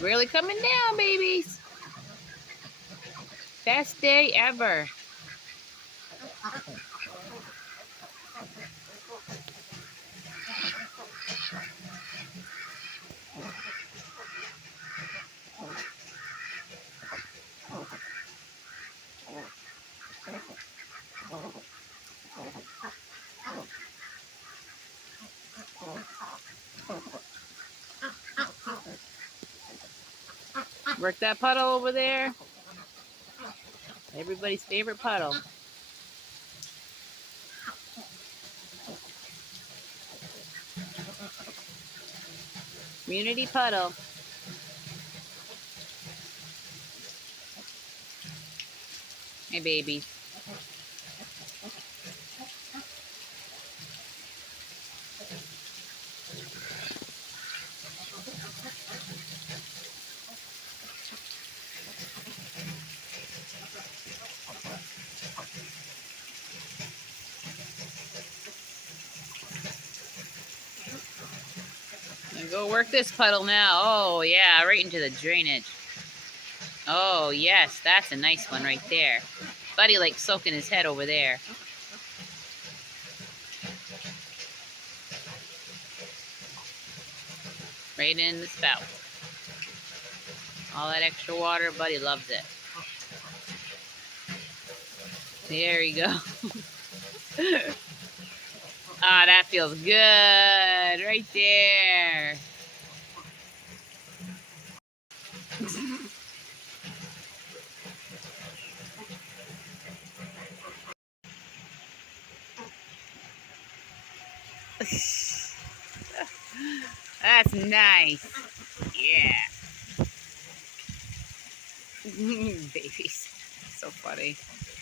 Really coming down, babies. Best day ever. Work that puddle over there. Everybody's favorite puddle. Community puddle. Hey, babies. Go work this puddle now. Oh, yeah, right into the drainage. Oh, yes, that's a nice one right there. Buddy likes soaking his head over there. Right in the spout. All that extra water, Buddy loves it. There you go. Ah, that feels good. Right there. That's nice. Yeah. Babies. So funny.